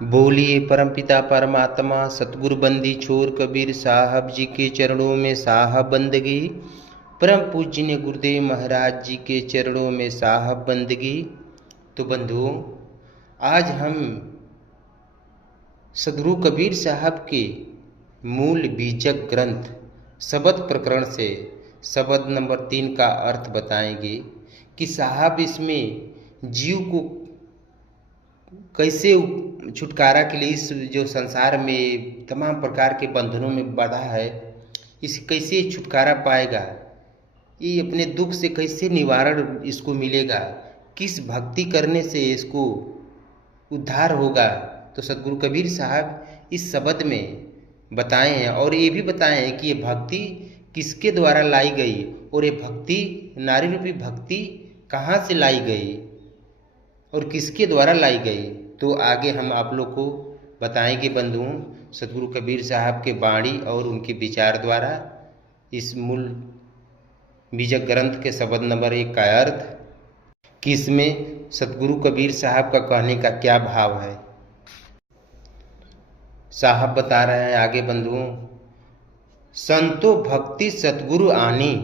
बोलिए परमपिता परमात्मा सतगुरु बंदी छोर कबीर साहब जी के चरणों में साहब बंदगी। परम पूज्य गुरुदेव महाराज जी के चरणों में साहब बंदगी। तो बंधुओं, आज हम सदगुरु कबीर साहब के मूल बीजक ग्रंथ शबद प्रकरण से शबद नंबर 3 का अर्थ बताएंगे कि साहब इसमें जीव को कैसे छुटकारा के लिए इस जो संसार में तमाम प्रकार के बंधनों में बाधा है, इसे कैसे छुटकारा पाएगा, ये अपने दुख से कैसे निवारण इसको मिलेगा, किस भक्ति करने से इसको उद्धार होगा। तो सदगुरु कबीर साहब इस शब्द में बताए हैं और ये भी बताए हैं कि ये भक्ति किसके द्वारा लाई गई और ये भक्ति नारी रूपी भक्ति कहाँ से लाई गई और किसके द्वारा लाई गई। तो आगे हम आप लोग को बताएंगे बंधुओं सदगुरु कबीर साहब के वाणी और उनके विचार द्वारा इस मूल बीजक ग्रंथ के शब्द नंबर 1 का अर्थ कि इसमें सदगुरु कबीर साहब का कहने का क्या भाव है। साहब बता रहे हैं आगे बंधुओं, संतो भक्ति सतगुरु आनी,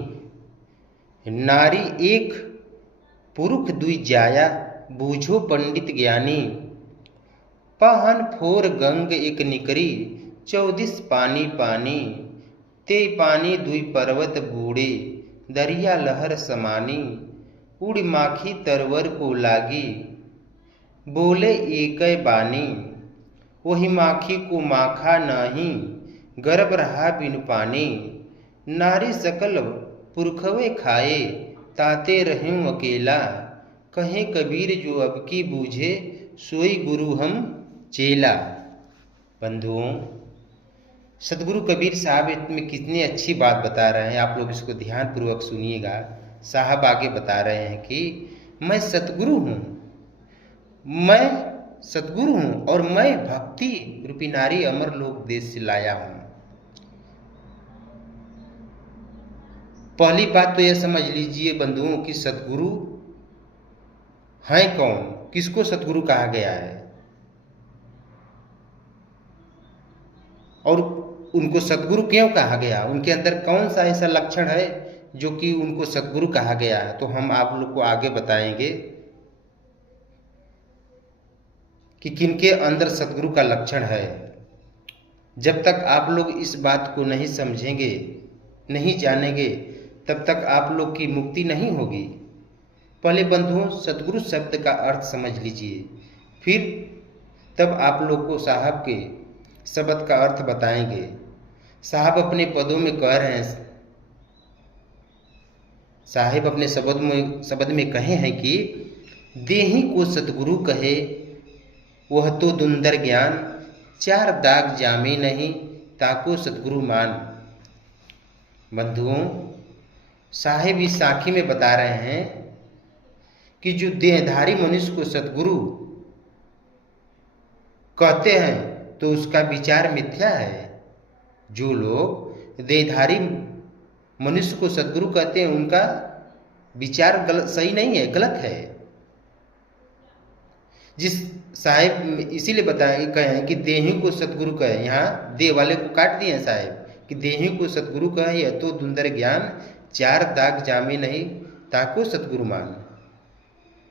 नारी एक पुरुष दुई जाया, बूझो पंडित ज्ञानी, पहन फोर गंग एक निकरी, 14 पानी पानी, ते पानी दुई पर्वत बूढ़े, दरिया लहर समानी, उड़ माखी तरवर को लागी, बोले एक बानी, वही माखी को माखा नहीं, गर्भ रहा बिन पानी, नारी सकल पुरखवे खाए, ताते रहूं अकेला, कहे कबीर जो अब की बूझे, सोई गुरु हम चेला। बंधुओं, सदगुरु कबीर साहब इसमें कितनी अच्छी बात बता रहे हैं, आप लोग इसको ध्यान पूर्वक सुनिएगा। साहब आगे बता रहे हैं कि मैं सतगुरु हूँ, मैं सतगुरु हूँ और मैं भक्ति रूपी नारी अमर लोक देश से लाया हूँ। पहली बात तो यह समझ लीजिए बंधुओं कि सतगुरु हैं कौन, किसको सतगुरु कहा गया है और उनको सतगुरु क्यों कहा गया, उनके अंदर कौन सा ऐसा लक्षण है जो कि उनको सतगुरु कहा गया है। तो हम आप लोग को आगे बताएंगे कि किनके अंदर सतगुरु का लक्षण है। जब तक आप लोग इस बात को नहीं समझेंगे, नहीं जानेंगे, तब तक आप लोग की मुक्ति नहीं होगी। पहले बंधुओं सतगुरु शब्द का अर्थ समझ लीजिए, फिर तब आप लोग को साहब के शब्द का अर्थ बताएंगे। साहब अपने पदों में कह रहे हैं, साहिब अपने शब्द में कहे हैं कि देही को सतगुरु कहे, वह तो दुंदर ज्ञान, 4 दाग जामे नहीं, ताको सतगुरु मान। बंधुओं, साहिब इस साखी में बता रहे हैं कि जो देहधारी मनुष्य को सतगुरु कहते हैं तो उसका विचार मिथ्या है। जो लोग देहधारी मनुष्य को सतगुरु कहते हैं उनका विचार गलत, सही नहीं है, गलत है। जिस साहिब इसीलिए बताए कहे हैं कि देही को सतगुरु कहे, यहाँ दे वाले को काट दिए साहिब कि देही को सतगुरु कहे, यह तो दुंदर ज्ञान, 4 दाग जामे नहीं, ताको सतगुरु मान।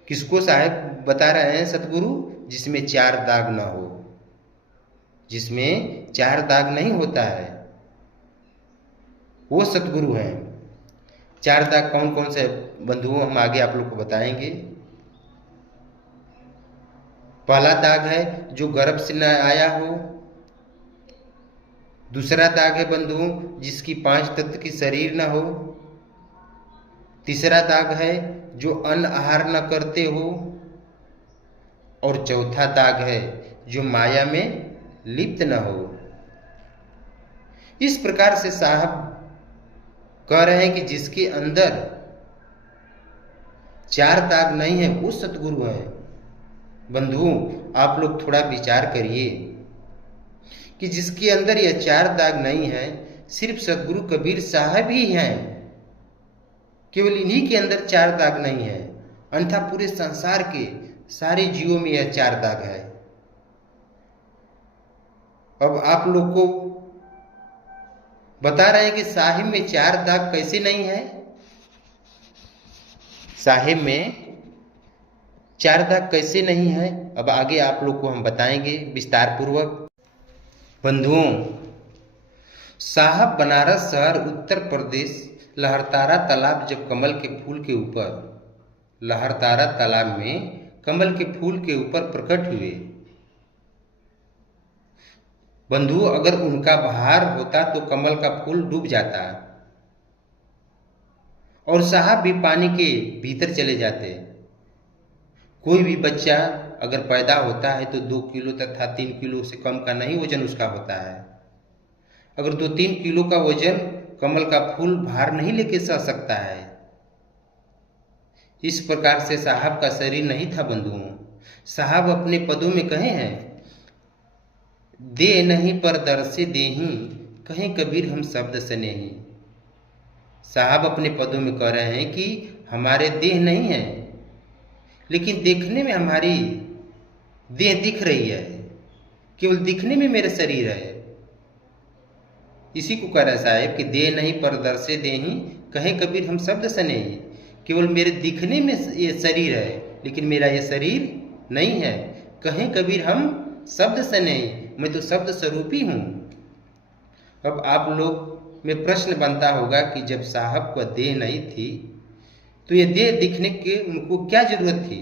किसको साहिब बता रहे हैं सतगुरु? जिसमें 4 दाग न हो, जिसमें 4 दाग नहीं होता है वो सतगुरु हैं। 4 दाग कौन कौन से बंधुओं हम आगे आप लोग को बताएंगे। पहला दाग है जो गर्भ से न आया हो। दूसरा दाग है बंधुओं जिसकी 5 तत्व की शरीर न हो। तीसरा दाग है जो अन्न आहार न करते हो और चौथा दाग है जो माया में लिप्त न हो। इस प्रकार से साहब कह रहे हैं कि जिसके अंदर 4 दाग नहीं है वो सतगुरु है। बंधुओं, आप लोग थोड़ा विचार करिए कि जिसके अंदर यह 4 दाग नहीं है सिर्फ सतगुरु कबीर साहब ही हैं, केवल इन्हीं के अंदर 4 दाग नहीं है, अन्यथा पूरे संसार के सारे जीवों में यह 4 दाग है। अब आप लोग को बता रहे हैं कि साहिब में 4 दाग कैसे नहीं है। साहिब में 4 दाग कैसे नहीं है, अब आगे आप लोग को हम बताएंगे विस्तार पूर्वक। बंधुओं, साहब बनारस शहर उत्तर प्रदेश लहरतारा तालाब जब कमल के फूल के ऊपर, लहरतारा तालाब में कमल के फूल के ऊपर प्रकट हुए। बंधुओं, अगर उनका भार होता तो कमल का फूल डूब जाता और साहब भी पानी के भीतर चले जाते। कोई भी बच्चा अगर पैदा होता है तो 2 किलो तथा 3 किलो से कम का नहीं वजन उसका होता है। अगर 2-3 किलो का वजन कमल का फूल भार नहीं लेके सह सकता है। इस प्रकार से साहब का शरीर नहीं था। बंधुओं, साहब अपने पदों में कहे हैं, दे नहीं पर दर से देही, कहें कबीर हम शब्द से नहीं। साहब अपने पदों में कह रहे हैं कि हमारे देह नहीं है, लेकिन देखने में हमारी देह दिख रही है, केवल दिखने में मेरा शरीर है। इसी को कह रहा है साहब कि दे नहीं पर दर से देही, कहें कबीर हम शब्द से नहीं। केवल मेरे दिखने में ये शरीर है, लेकिन मेरा ये शरीर नहीं है। कहें कबीर हम शब्द से नहीं, मैं तो शब्द स्वरूप ही हूँ। अब आप लोग में प्रश्न बनता होगा कि जब साहब को देह नहीं थी तो ये देह दिखने के उनको क्या जरूरत थी,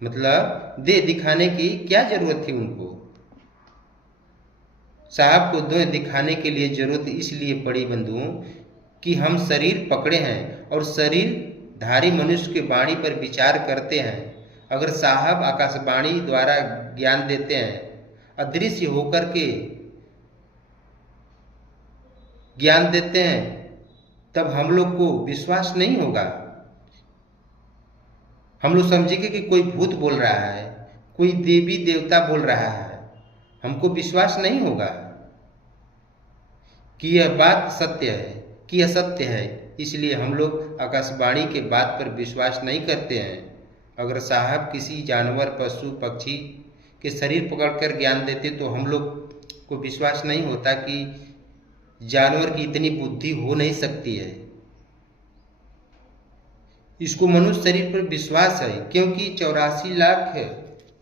मतलब देह दिखाने की क्या जरूरत थी उनको। साहब को देह दिखाने के लिए जरूरत इसलिए पड़ी बंधुओं कि हम शरीर पकड़े हैं और शरीर धारी मनुष्य के वाणी पर विचार करते हैं। अगर साहब आकाशवाणी द्वारा ज्ञान देते हैं, अदृश्य होकर के ज्ञान देते हैं, तब हम लोग को विश्वास नहीं होगा। हम लोग समझेंगे कि कोई भूत बोल रहा है, कोई देवी देवता बोल रहा है, हमको विश्वास नहीं होगा कि यह बात सत्य है, कि यह सत्य है। इसलिए हम लोग आकाशवाणी के बात पर विश्वास नहीं करते हैं। अगर साहब किसी जानवर, पशु, पक्षी के शरीर पकड़कर ज्ञान देते तो हम लोग को विश्वास नहीं होता कि जानवर की इतनी बुद्धि हो नहीं सकती है। इसको मनुष्य शरीर पर विश्वास है, क्योंकि 84 लाख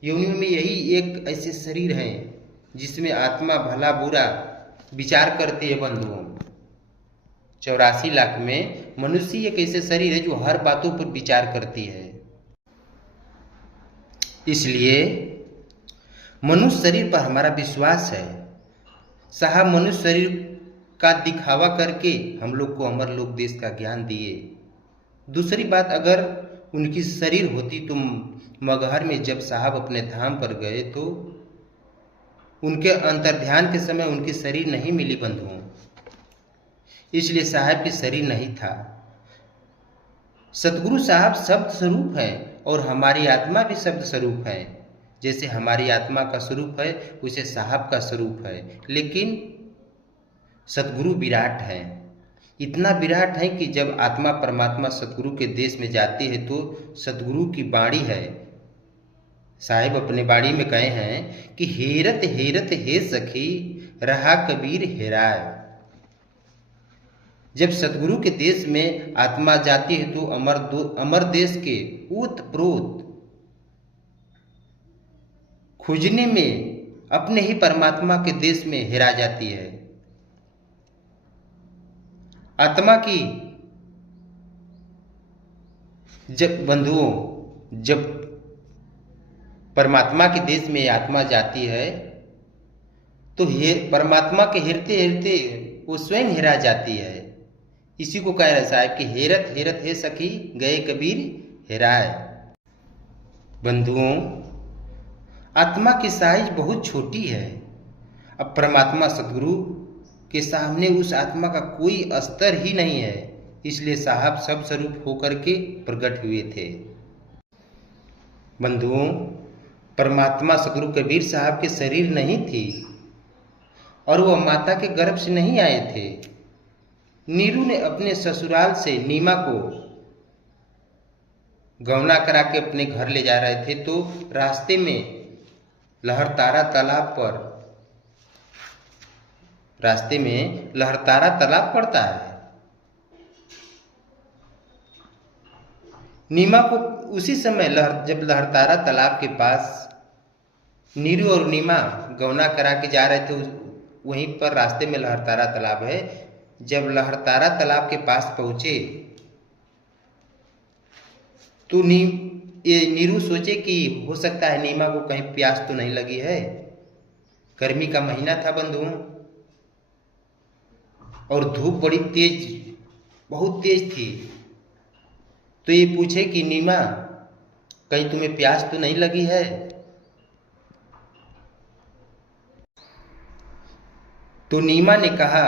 योनियों में यही एक ऐसे शरीर हैं जिसमें आत्मा भला बुरा विचार करती है। बंधुओं, 84 लाख में मनुष्य एक ऐसे शरीर है जो हर बातों पर विचार करती है। इसलिए मनुष्य शरीर पर हमारा विश्वास है। साहब मनुष्य शरीर का दिखावा करके हम लोग को अमर लोक देश का ज्ञान दिए। दूसरी बात, अगर उनकी शरीर होती तो मगहर में जब साहब अपने धाम पर गए तो उनके अंतर्ध्यान के समय उनकी शरीर नहीं मिली बंधुओं, इसलिए साहब की शरीर नहीं था। सतगुरु साहब शब्द स्वरूप है और हमारी आत्मा भी शब्द स्वरूप है। जैसे हमारी आत्मा का स्वरूप है वैसे साहब का स्वरूप है, लेकिन सतगुरु विराट है। इतना विराट है कि जब आत्मा परमात्मा सतगुरु के देश में जाती है तो सतगुरु की वाणी है। साहिब अपने वाणी में कहे हैं कि हेरत हेरत हे सखी, रहा कबीर हेराय। जब सतगुरु के देश में आत्मा जाती है तो अमर देश के ओत प्रोत खोजने में अपने ही परमात्मा के देश में हेरा जाती है। आत्मा की जब बंधुओं, जब परमात्मा के देश में आत्मा जाती है तो परमात्मा के हेरते हेरते वो स्वयं हेरा जाती है। इसी को कह रहे साहब कि हेरत हेरत हे सखी, गए कबीर हेराय। बंधुओं, आत्मा की साइज बहुत छोटी है। अब परमात्मा सतगुरु के सामने उस आत्मा का कोई स्तर ही नहीं है, इसलिए साहब सब स्वरूप होकर के प्रकट हुए थे। बंधुओं, परमात्मा सतगुरु कबीर साहब के शरीर नहीं थी और वह माता के गर्भ से नहीं आए थे। नीरू ने अपने ससुराल से नीमा को गौना करा के अपने घर ले जा रहे थे तो रास्ते में लहरतारा तालाब पर रास्ते में लहरतारा तालाब पड़ता है। नीमा को उसी समय जब लहरतारा तालाब के पास नीरू और नीमा गौना करा के जा रहे थे, वहीं पर रास्ते में लहरतारा तालाब है। जब लहरतारा तालाब के पास पहुंचे तो नीरू सोचे कि हो सकता है नीमा को कहीं प्यास तो नहीं लगी है। गर्मी का महीना था बंधुओं, और धूप बड़ी तेज, बहुत तेज थी। तो ये पूछे कि नीमा, कहीं तुम्हें प्यास तो नहीं लगी है? तो नीमा ने कहा,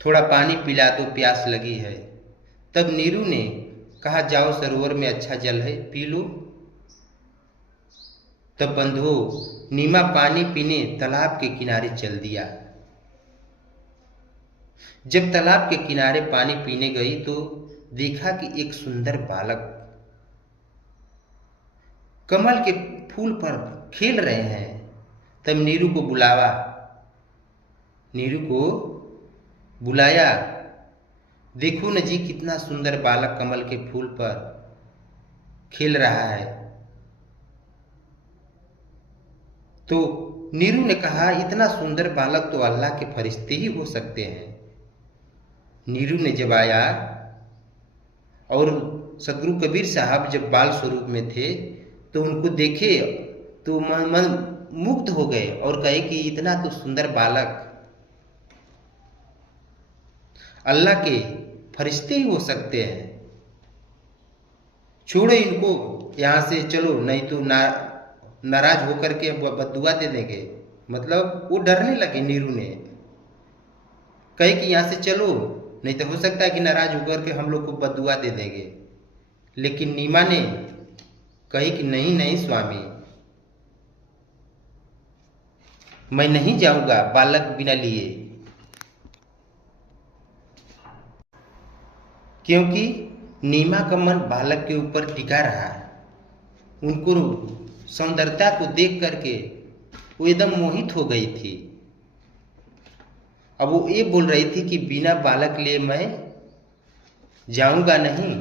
थोड़ा पानी पिला दो, प्यास लगी है। तब नीरू ने कहा, जाओ सरोवर में अच्छा जल है, पी लो। तब बंधुओं नीमा पानी पीने तालाब के किनारे चल दिया। जब तालाब के किनारे पानी पीने गई तो देखा कि एक सुंदर बालक कमल के फूल पर खेल रहे हैं। तब नीरू को बुलाया, देखो न जी, कितना सुंदर बालक कमल के फूल पर खेल रहा है। तो नीरू ने कहा, इतना सुंदर बालक तो अल्लाह के फरिश्ते ही हो सकते हैं। नीरू ने जब आया और सदगुरु कबीर साहब जब बाल स्वरूप में थे तो उनको देखे तो मन मुग्ध हो गए और कहे कि इतना तो सुंदर बालक अल्लाह के फरिश्ते ही हो सकते हैं। छोड़ो इनको, यहाँ से चलो, नहीं तो नाराज होकर के बद्दुआ दे देंगे। मतलब वो डरने लगे। नीरू ने कहे कि यहाँ से चलो, नहीं तो हो सकता है कि नाराज होकर के हम लोग को बद्दुआ दे देंगे। लेकिन नीमा ने कही कि नहीं नहीं स्वामी, मैं नहीं जाऊंगा बालक बिना लिए, क्योंकि नीमा का मन बालक के ऊपर टिका रहा है। उनको सौंदर्यता को देख करके वो एकदम मोहित हो गई थी। अब वो ये बोल रही थी कि बिना बालक लिए मैं जाऊंगा नहीं।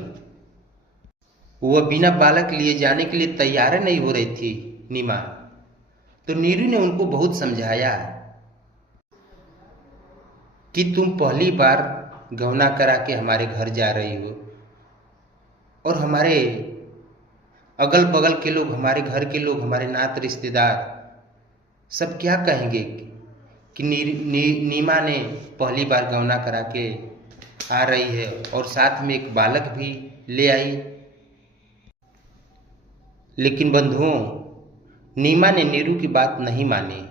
वह बिना बालक लिए जाने के लिए तैयार नहीं हो रही थी नीमा। तो नीरू ने उनको बहुत समझाया कि तुम पहली बार गौना करा के हमारे घर जा रही हो, और हमारे अगल बगल के लोग, हमारे घर के लोग, हमारे नात रिश्तेदार सब क्या कहेंगे कि नीमा ने पहली बार गौना करा के आ रही है और साथ में एक बालक भी ले आई। लेकिन बंधुओं नीमा ने नीरू की बात नहीं मानी।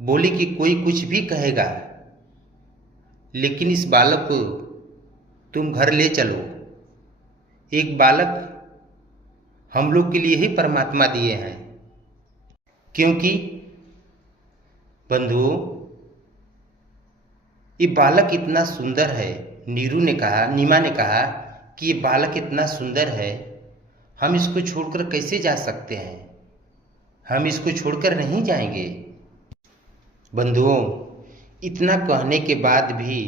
बोली कि कोई कुछ भी कहेगा, लेकिन इस बालक को तुम घर ले चलो। एक बालक हम लोग के लिए ही परमात्मा दिए हैं। क्योंकि बंधुओं ये बालक इतना सुंदर है। नीमा ने कहा कि ये बालक इतना सुंदर है, हम इसको छोड़कर कैसे जा सकते हैं? हम इसको छोड़कर नहीं जाएंगे। बंधुओं इतना कहने के बाद भी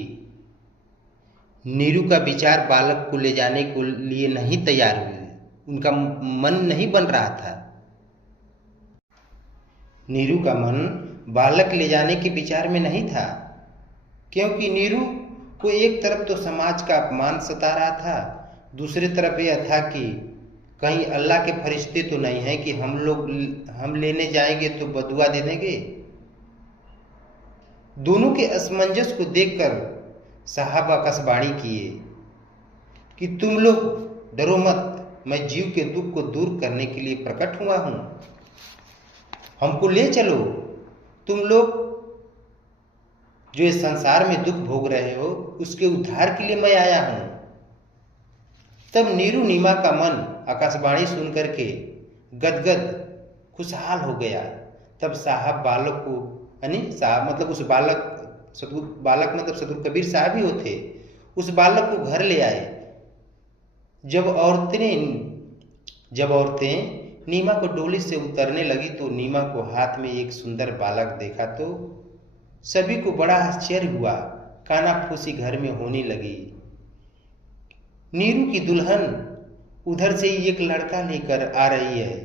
नीरू का विचार बालक को ले जाने को लिए नहीं तैयार हुए। उनका मन नहीं बन रहा था। नीरू का मन बालक ले जाने के विचार में नहीं था, क्योंकि नीरू को एक तरफ तो समाज का अपमान सता रहा था, दूसरी तरफ यह था कि कहीं अल्लाह के फरिश्ते तो नहीं है कि हम लेने जाएंगे तो बदुआ दे देंगे। दोनों के असमंजस को देखकर साहब आकाशवाणी किए कि तुम लोग डरो मत, मैं जीव के दुख को दूर करने के लिए प्रकट हुआ हूं। हमको ले चलो, तुम लोग जो इस संसार में दुख भोग रहे हो उसके उद्धार के लिए मैं आया हूं। तब नीरू नीमा का मन आकाशवाणी सुन करके गदगद खुशहाल हो गया। तब साहब बालक को साहब मतलब उस बालक मतलब सदगुरु कबीर साहब ही होते, उस बालक को घर ले आए। जब औरतें नीमा को डोली से उतरने लगी तो नीमा को हाथ में एक सुंदर बालक देखा तो सभी को बड़ा आश्चर्य हुआ। कानाफूसी घर में होने लगी। नीरू की दुल्हन उधर से ही एक लड़का लेकर आ रही है।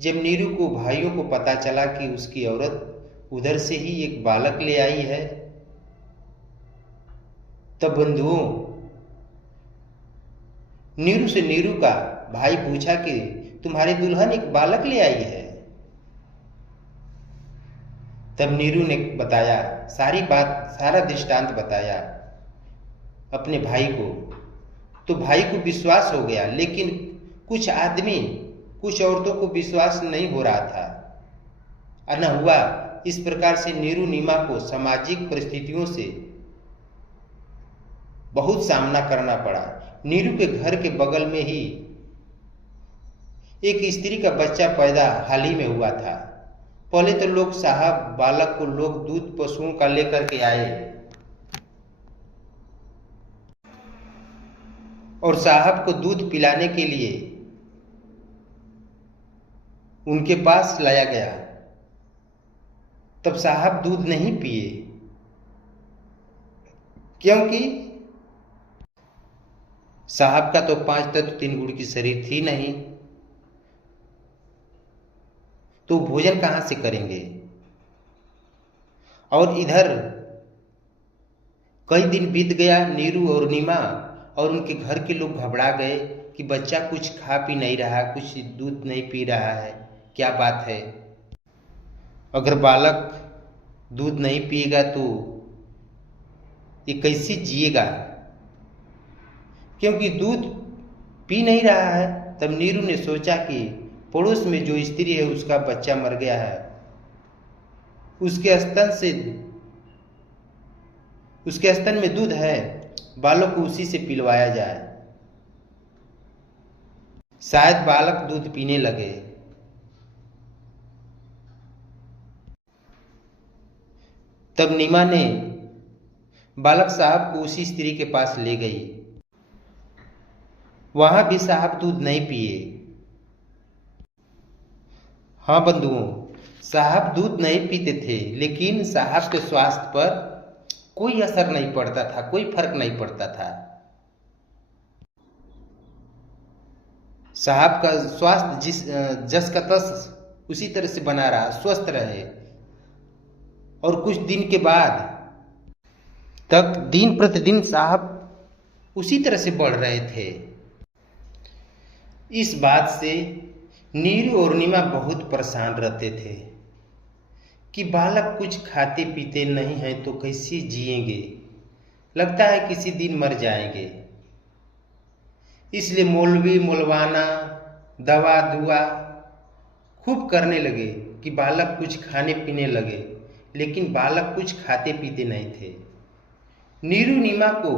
जब नीरू को भाइयों को पता चला कि उसकी औरत उधर से ही एक बालक ले आई है, तब बंधुओं नीरू से नीरू का भाई पूछा कि तुम्हारी दुल्हन एक बालक ले आई है। तब नीरू ने बताया, सारी बात, सारा दृष्टांत बताया अपने भाई को। तो भाई को विश्वास हो गया, लेकिन कुछ आदमी, कुछ औरतों को विश्वास नहीं हो रहा था। और न हुआ। इस प्रकार से नीरू नीमा को सामाजिक परिस्थितियों से बहुत सामना करना पड़ा। नीरू के घर के बगल में ही एक स्त्री का बच्चा पैदा हाल ही में हुआ था। पहले तो लोग साहब बालक को लोग दूध पशुओं का लेकर के आए और साहब को दूध पिलाने के लिए उनके पास लाया गया। तब साहब दूध नहीं पिए, क्योंकि साहब का तो 5 तत्व 3 गुण की शरीर थी नहीं, तो भोजन कहां से करेंगे। और इधर कई दिन बीत गया। नीरू और नीमा और उनके घर के लोग घबरा गए कि बच्चा कुछ खा पी नहीं रहा, कुछ दूध नहीं पी रहा है, क्या बात है। अगर बालक दूध नहीं पिएगा तो ये कैसे जिएगा, क्योंकि दूध पी नहीं रहा है। तब नीरू ने सोचा कि पड़ोस में जो स्त्री है उसका बच्चा मर गया है, उसके स्तन में दूध है, बालक को उसी से पिलवाया जाए, शायद बालक दूध पीने लगे। तब नीमा ने बालक साहब को उसी स्त्री के पास ले गई। वहां भी साहब दूध नहीं पिए। हाँ बंधुओं, साहब दूध नहीं पीते थे, लेकिन साहब के स्वास्थ्य पर कोई असर नहीं पड़ता था, कोई फर्क नहीं पड़ता था। साहब का स्वास्थ्य जस का तस उसी तरह से बना रहा, स्वस्थ रहे। और कुछ दिन के बाद तक दिन प्रतिदिन साहब उसी तरह से बढ़ रहे थे। इस बात से नीरू और नीमा बहुत परेशान रहते थे कि बालक कुछ खाते पीते नहीं है तो कैसे जिएंगे, लगता है किसी दिन मर जाएंगे। इसलिए मौलवी मौलवाना दवा दुआ खूब करने लगे कि बालक कुछ खाने पीने लगे, लेकिन बालक कुछ खाते पीते नहीं थे। नीरू नीमा को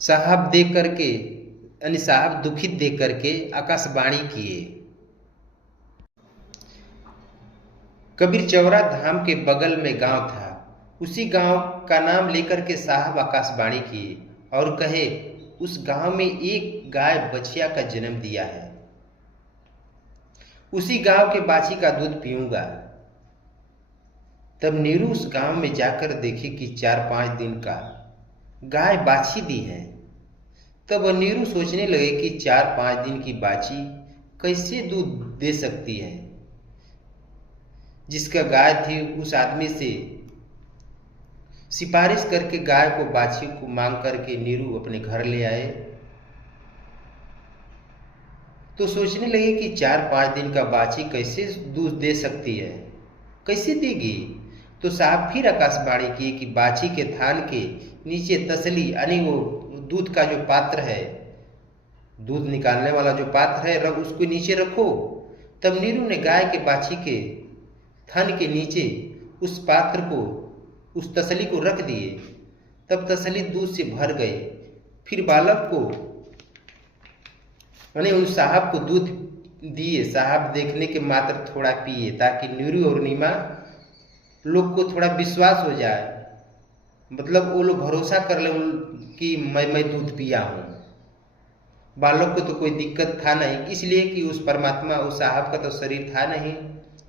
साहब देख करके, यानी साहब दुखित देख करके आकाशवाणी किए। कबीर चौरा धाम के बगल में गांव था, उसी गांव का नाम लेकर के साहब आकाशवाणी किए और कहे, उस गांव में एक गाय बछिया का जन्म दिया है, उसी गांव के बाछी का दूध पीऊंगा। तब नीरू उस गांव में जाकर देखी कि 4-5 दिन का गाय बाछी दी है। तब नीरू सोचने लगे कि 4-5 दिन की बाछी कैसे दूध दे सकती है। जिसका गाय थी उस आदमी से सिफारिश करके गाय को, बाछी को मांग करके नीरू अपने घर ले आए। तो सोचने लगे कि 4-5 दिन का बाछी कैसे दूध दे सकती है, कैसे देगी। तो साहब फिर आकाशवाणी की कि बाछी के थान के नीचे तसली, यानी वो दूध का जो पात्र है, दूध निकालने वाला जो पात्र है, उसको नीचे रखो। तब नीरू ने गाय के बाछी के थन के नीचे उस पात्र को, उस तसली को रख दिए। तब तसली दूध से भर गई। फिर बालक को, यानी उस साहब को दूध दिए। साहब देखने के मात्र थोड़ा पिए, ताकि नीरू और नीमा लोग को थोड़ा विश्वास हो जाए, मतलब वो लोग भरोसा कर ले कि मैं दूध पिया हूँ। बालक को तो कोई दिक्कत था नहीं, इसलिए कि उस परमात्मा, उस साहब का तो शरीर था नहीं,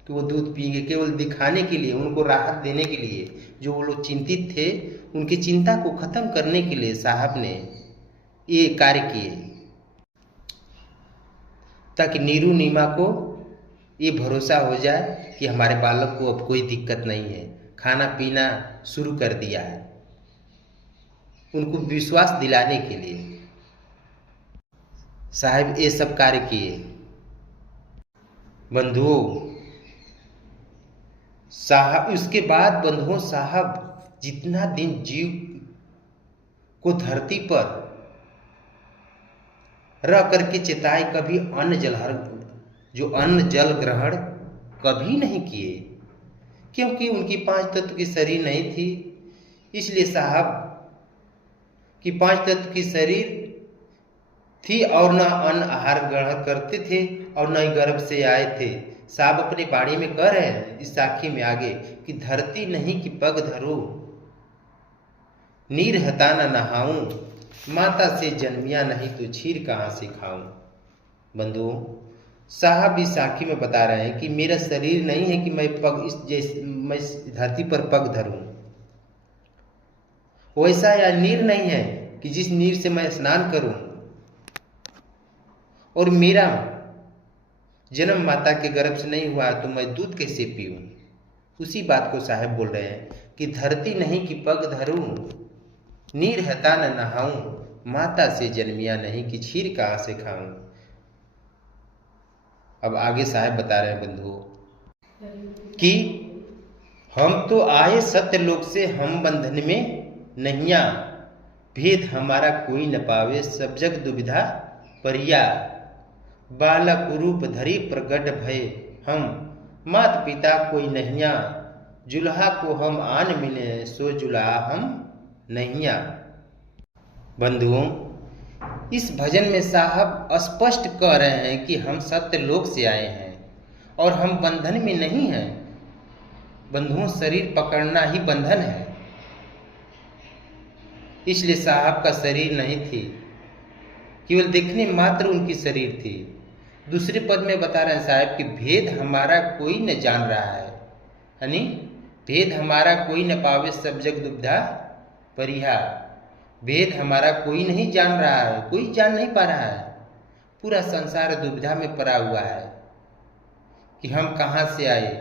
कि वो दूध पिएंगे, केवल दिखाने के लिए, उनको राहत देने के लिए। जो वो लोग चिंतित थे, उनकी चिंता को खत्म करने के लिए साहब ने ये कार्य किए, ताकि नीरू नीमा को ये भरोसा हो जाए कि हमारे बालक को अब कोई दिक्कत नहीं है। खाना पीना शुरू कर दिया है, उनको विश्वास दिलाने के लिए साहब ये सब कार्य किए। बंधुओं साहब, उसके बाद बंधुओं साहब जितना दिन जीव को धरती पर रह करके चेताए, कभी अन्न जल ग्रहण कभी नहीं किए, क्योंकि उनकी 5 तत्व की शरीर नहीं थी। इसलिए साहब कि 5 तत्व की शरीर थी और न अन्न आहार ग्रहण करते थे और न ही गर्भ से आए थे। साहब अपने बाणी में कह रहे हैं इस साखी में आगे कि धरती नहीं कि पग धरो, नीर हता न नहाऊं, माता से जन्मिया नहीं तो क्षीर कहाँ से खाऊं। बंधुओं साहब इस साखी में बता रहे हैं कि मेरा शरीर नहीं है कि मैं धरती पर पग धरूं, वैसा या नीर नहीं है कि जिस नीर से मैं स्नान करूं, और मेरा जन्म माता के गर्भ से नहीं हुआ तो मैं दूध कैसे पीऊं। उसी बात को साहब बोल रहे हैं कि धरती नहीं कि पग धरूं, नीर हता न नहाऊं, माता से जन्मिया नहीं कि क्षीर कहाँ से खाऊं। अब आगे साहब बता रहे हैं बंधुओं कि हम तो आए सत्यलोक से, हम बंधन में नहिया, भेद हमारा कोई न पावे, सब जग दुविधा परिया, बालक रूप धरी प्रगट भय, हम मात पिता कोई नहिया, जुल्हा को हम आन मिले, सो जुल्हा हम नहिया। बंधुओं इस भजन में साहब स्पष्ट कह रहे हैं कि हम सत्यलोक से आए हैं और हम बंधन में नहीं हैं। बंधुओं शरीर पकड़ना ही बंधन है, इसलिए साहब का शरीर नहीं थी, केवल देखने मात्र उनकी शरीर थी। दूसरे पद में बता रहे हैं साहब कि भेद हमारा कोई न जान रहा है, यानी भेद हमारा कोई न पावे, सब जग दुविधा परिहा, भेद हमारा कोई नहीं जान रहा है, कोई जान नहीं पा रहा है। पूरा संसार दुविधा में पड़ा हुआ है कि हम कहाँ से आए,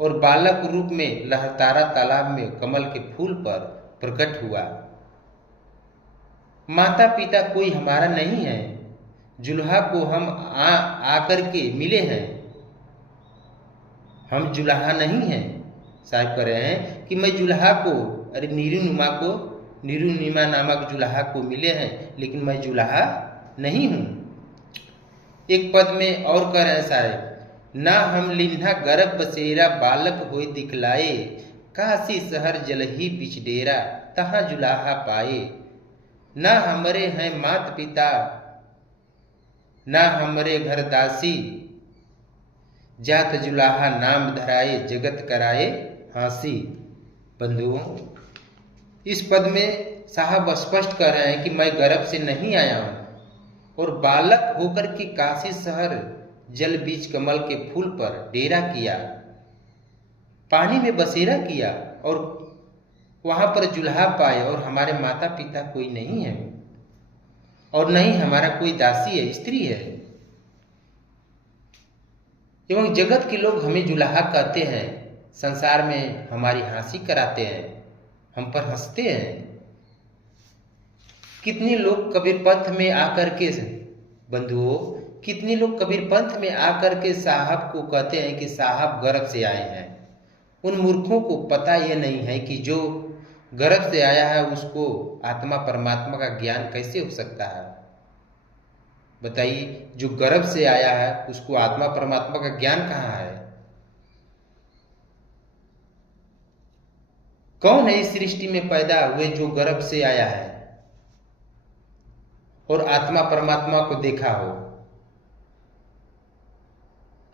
और बालक रूप में लहरतारा तालाब में कमल के फूल पर प्रकट हुआ। माता पिता कोई हमारा नहीं है, जुल्हा को हम आकर के मिले हैं, हम जुल्हा नहीं हैं। साहब कह रहे हैं कि मैं जुल्हा को, अरे नीरू नीमा नामक जुल्हा को मिले हैं, लेकिन मैं जुल्हा नहीं हूं। एक पद में और कह रहे हैं साहब, ना हम लिन्हा गर्भ बसेरा, बालक होए दिखलाए, काशी शहर जलही बिच डेरा, तहाँ जुल्हा पाए, ना हमरे हैं मात पिता, ना हमरे घर दासी, जात जुल्हा नाम धराए, जगत कराए हासी। बंधुओं इस पद में साहब स्पष्ट कर रहे हैं कि मैं गर्भ से नहीं आया हूं और बालक होकर के काशी शहर जल बीच कमल के फूल पर डेरा किया, पानी में बसेरा किया और वहां पर जुल्हा पाए, और हमारे माता पिता कोई नहीं है और नहीं हमारा कोई दासी है, स्त्री है, एवं जगत के लोग हमें जुल्हा कहते हैं, संसार में हमारी हंसी कराते हैं, हम पर हंसते हैं। कितने लोग कबीर पंथ में आकर के, बंधुओं कितने लोग कबीर पंथ में आकर के साहब को कहते हैं कि साहब गर्भ से आए हैं। उन मूर्खों को पता यह नहीं है कि जो गर्भ से आया है उसको आत्मा परमात्मा का ज्ञान कैसे हो सकता है। बताइए, जो गर्भ से आया है उसको आत्मा परमात्मा का ज्ञान कहाँ है? कौन है इस सृष्टि में पैदा हुए जो गर्भ से आया है और आत्मा परमात्मा को देखा हो?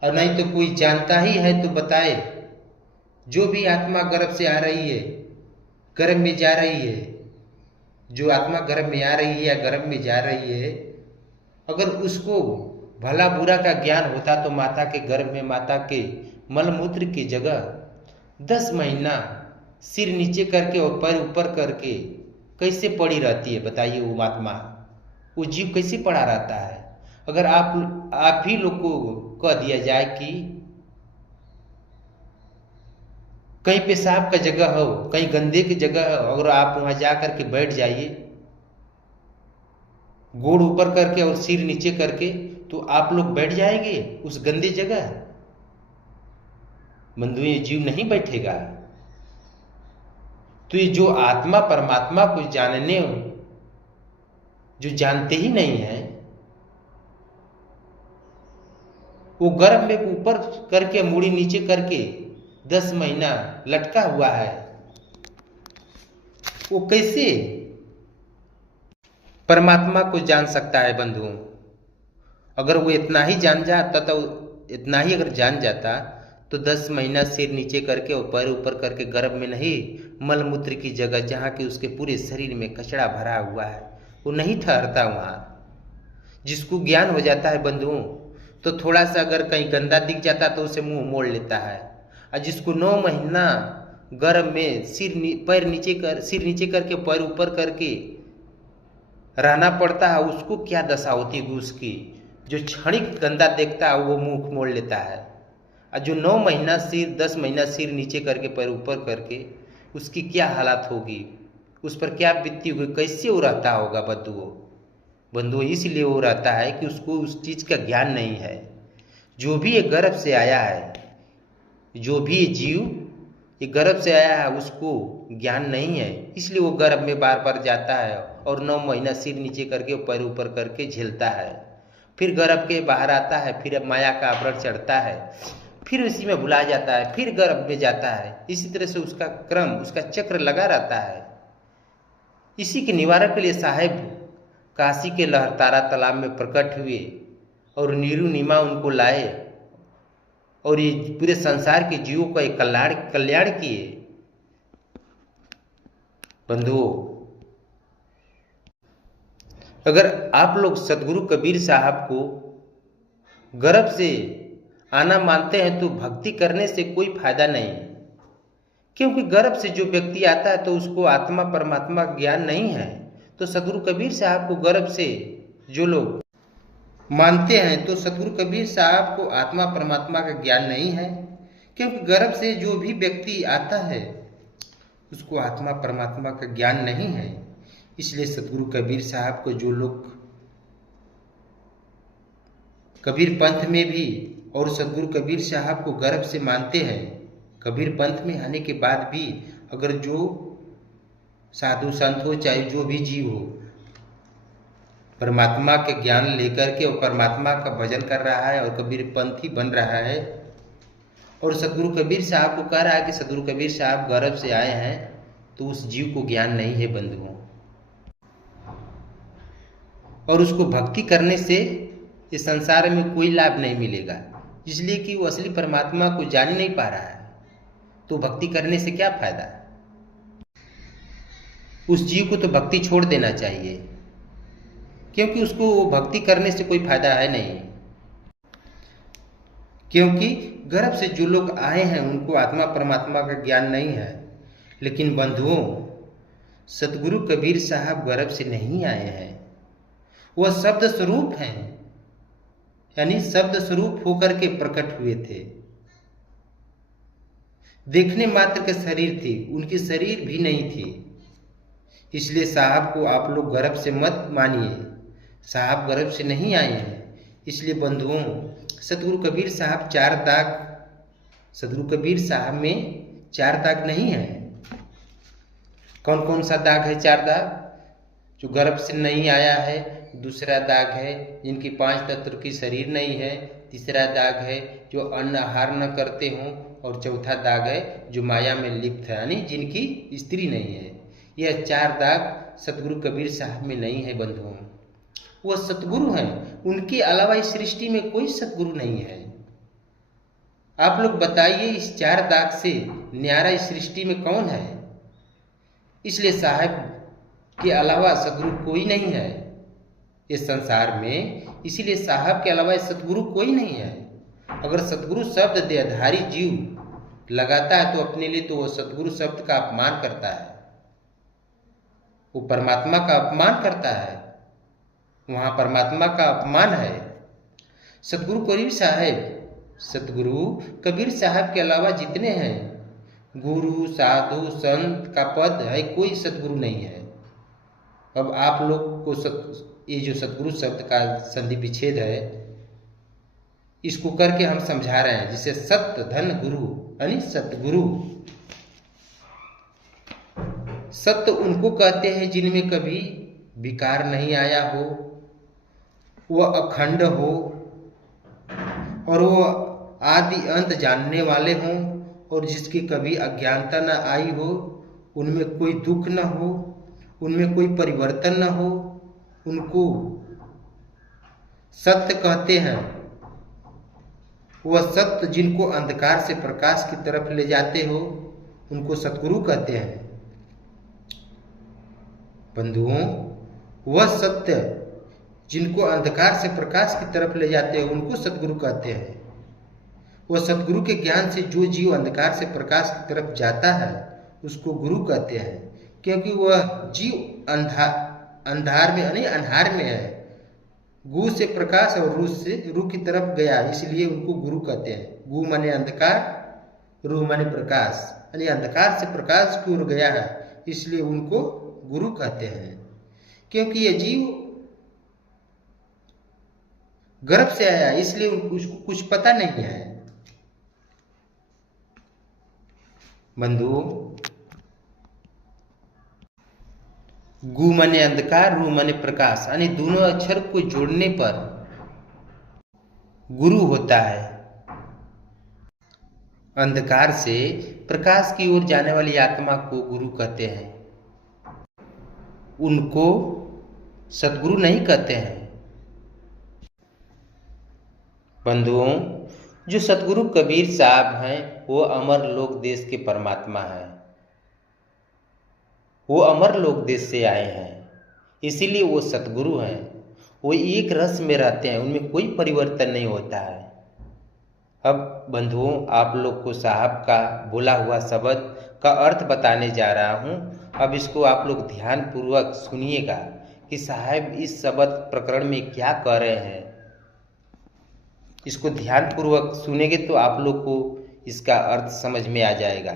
और नहीं तो कोई जानता ही है तो बताए। जो भी आत्मा गर्भ से आ रही है, गर्भ में जा रही है, जो आत्मा गर्भ में आ रही है या गर्भ में जा रही है, अगर उसको भला बुरा का ज्ञान होता तो माता के गर्भ में माता के मलमूत्र की जगह 10 महीना सिर नीचे करके और पैर ऊपर करके कैसे पड़ी रहती है? बताइए, वो आत्मा, वो जीव कैसे पड़ा रहता है? अगर आप ही लोग को कह दिया जाए कि कहीं पेशाब का जगह हो, कहीं गंदे की जगह हो, और आप वहां जा करके बैठ जाइए गोड़ ऊपर करके और सिर नीचे करके, तो आप लोग बैठ जाएंगे उस गंदे जगह? बंधु, ये जीव नहीं बैठेगा। तो ये जो आत्मा परमात्मा को जानने, जो जानते ही नहीं है, वो गर्भ में ऊपर करके मुड़ी नीचे करके 10 महीना लटका हुआ है। वो कैसे परमात्मा को जान सकता है बंधुओं? अगर वो इतना ही जान जाता, तो इतना ही अगर जान जाता तो 10 महीना सिर नीचे करके और पैर ऊपर करके गर्भ में नहीं, मलमूत्र की जगह जहाँ की उसके पूरे शरीर में कचरा भरा हुआ है, वो नहीं ठहरता वहाँ। जिसको ज्ञान हो जाता है बंधुओं, तो थोड़ा सा अगर कहीं गंदा दिख जाता तो उसे मुंह मोड़ लेता है। और जिसको 9 महीना गर्भ में सिर नीचे करके पैर ऊपर करके रहना पड़ता है, उसको क्या दशा होती है उसकी? जो क्षणिक गंदा देखता है वो मुंह मोड़ लेता है, और जो 9 महीना सिर 10 महीना सिर नीचे करके पैर ऊपर करके, उसकी क्या हालत होगी, उस पर क्या बीतती होगी, कैसे वो रहता होगा बंधुओं? इसलिए वो रहता है कि उसको उस चीज का ज्ञान नहीं है। जो भी ये गर्भ से आया है, जो भी ये जीव ये गर्भ से आया है, उसको ज्ञान नहीं है, इसलिए वो गर्भ में बार बार जाता है और 9 महीना सिर नीचे करके पैर ऊपर करके झेलता है। फिर गर्भ के बाहर आता है, फिर माया का आवरण चढ़ता है, फिर उसी में भुला जाता है, फिर गर्भ में जाता है। इसी तरह से उसका क्रम, उसका चक्र लगा रहता है। इसी के निवारण के लिए साहेब काशी के लहरतारा तालाब में प्रकट हुए और नीरू नीमा उनको लाए और ये पूरे संसार के जीवों का एक कल्याण किए। बंधुओं, अगर आप लोग सदगुरु कबीर साहब को गर्भ से आना मानते हैं तो भक्ति करने से कोई फायदा नहीं, क्योंकि गर्भ से जो व्यक्ति आता है तो उसको आत्मा परमात्मा ज्ञान नहीं है। तो सदगुरु कबीर साहब को गर्भ से जो लोग मानते हैं, तो सदगुरु कबीर साहब को आत्मा परमात्मा का ज्ञान नहीं है, क्योंकि गर्भ से जो भी व्यक्ति आता है उसको आत्मा परमात्मा का ज्ञान नहीं है। इसलिए सदगुरु कबीर साहब को जो लोग कबीर पंथ में भी और सदगुरु कबीर साहब को गर्भ से मानते हैं, कबीर पंथ में आने के बाद भी अगर जो साधु संत हो, चाहे जो भी जीव हो, परमात्मा के ज्ञान लेकर के और परमात्मा का भजन कर रहा है और कबीर पंथी बन रहा है, और सदगुरु कबीर साहब को कह रहा है कि सदगुरु कबीर साहब गर्भ से आए हैं, तो उस जीव को ज्ञान नहीं है बंधुओं। और उसको भक्ति करने से इस संसार में कोई लाभ नहीं मिलेगा, इसलिए कि वो असली परमात्मा को जान ही नहीं पा रहा है। तो भक्ति करने से क्या फायदा? उस जीव को तो भक्ति छोड़ देना चाहिए, क्योंकि उसको भक्ति करने से कोई फायदा है नहीं। क्योंकि गर्भ से जो लोग आए हैं उनको आत्मा परमात्मा का ज्ञान नहीं है। लेकिन बंधुओं, सदगुरु कबीर साहब गर्भ से नहीं आए हैं, वह शब्द स्वरूप हैं, यानी शब्द स्वरूप होकर के प्रकट हुए थे। देखने मात्र के शरीर थी, उनकी शरीर भी नहीं थी। इसलिए साहब को आप लोग गर्भ से मत मानिए, साहब गर्भ से नहीं आए हैं। इसलिए बंधुओं, सदगुरु कबीर साहब 4 दाग, सदगुरु कबीर साहब में 4 दाग नहीं है। कौन कौन सा दाग है? 4 दाग जो गर्भ से नहीं आया है। दूसरा दाग है जिनकी 5 तत्व की शरीर नहीं है। तीसरा दाग है जो अन्न आहार न करते हों, और चौथा दाग है जो माया में लिप्त है, यानी जिनकी स्त्री नहीं है। यह 4 दाग सदगुरु कबीर साहब में नहीं है बंधुओं। वह सतगुरु हैं, उनके अलावा इस सृष्टि में कोई सतगुरु नहीं है। आप लोग बताइए, इस 4 दाग से न्यारा इस सृष्टि में कौन है? इसलिए साहब के अलावा सतगुरु कोई नहीं है इस संसार में। इसीलिए साहब के अलावा सतगुरु कोई नहीं है। अगर सतगुरु शब्द देहधारी जीव लगाता है तो अपने लिए तो वो सतगुरु शब्द का अपमान करता है, वो परमात्मा का अपमान करता है, वहां परमात्मा का अपमान है। सतगुरु कबीर साहब के अलावा जितने हैं गुरु साधु संत का पद है, कोई सतगुरु नहीं है। अब आप लोग को ये जो सतगुरु शब्द का संधि विच्छेद है इसको करके हम समझा रहे हैं, जिसे सत्य धन गुरु यानी सतगुरु। सत्य उनको कहते हैं जिनमें कभी विकार नहीं आया हो, वह अखंड हो और वो आदि अंत जानने वाले हों और जिसकी कभी अज्ञानता न आई हो, उनमें कोई दुख न हो, उनमें कोई परिवर्तन न हो, उनको सत्य कहते हैं। वह सत्य जिनको अंधकार से प्रकाश की तरफ ले जाते हो उनको सतगुरु कहते हैं। बंधुओं, वह सत्य जिनको अंधकार से प्रकाश की तरफ ले जाते हो उनको सतगुरु कहते हैं। वह सतगुरु के ज्ञान से जो जीव अंधकार से प्रकाश की तरफ जाता है उसको गुरु कहते हैं, क्योंकि वह जीव अंधार में यानी अंधार में है। गु से प्रकाश और रू की तरफ गया, इसलिए उनको गुरु कहते हैं। गु माने अंधकार, रू माने प्रकाश, यानी अंधकार से प्रकाश की ओर गया है, इसलिए उनको गुरु कहते हैं। क्योंकि यह जीव गर्भ से आया इसलिए उसको कुछ पता नहीं है। बंधु, गु माने अंधकार, रू माने प्रकाश, यानी दोनों अक्षर को जोड़ने पर गुरु होता है। अंधकार से प्रकाश की ओर जाने वाली आत्मा को गुरु कहते हैं, उनको सतगुरु नहीं कहते हैं। बंधुओं, जो सतगुरु कबीर साहब हैं वो अमर लोक देश के परमात्मा हैं। वो अमर लोक देश से आए हैं, इसीलिए वो सतगुरु हैं। वो एक रस में रहते हैं, उनमें कोई परिवर्तन नहीं होता है। अब बंधुओं, आप लोग को साहब का बोला हुआ शब्द का अर्थ बताने जा रहा हूँ। अब इसको आप लोग ध्यान पूर्वक सुनिएगा कि साहब इस शब्द प्रकरण में क्या कह रहे हैं। इसको ध्यान पूर्वक सुनेंगे तो आप लोग को इसका अर्थ समझ में आ जाएगा।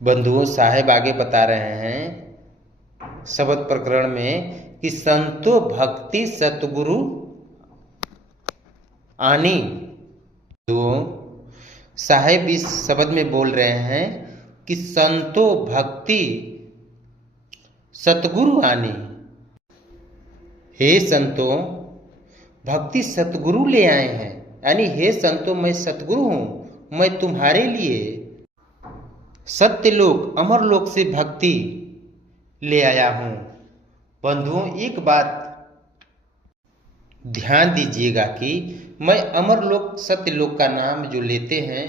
बंधुओं, साहेब आगे बता रहे हैं शब्द प्रकरण में कि संतो भक्ति सतगुरु आनी। तो साहेब इस शब्द में बोल रहे हैं कि संतो भक्ति सतगुरु आनी। हे संतों, भक्ति सतगुरु ले आए हैं, यानी हे संतों, मैं सतगुरु हूं, मैं तुम्हारे लिए सत्यलोक अमरलोक से भक्ति ले आया हूं। बंधुओं, एक बात ध्यान दीजिएगा कि मैं अमरलोक सत्यलोक का नाम जो लेते हैं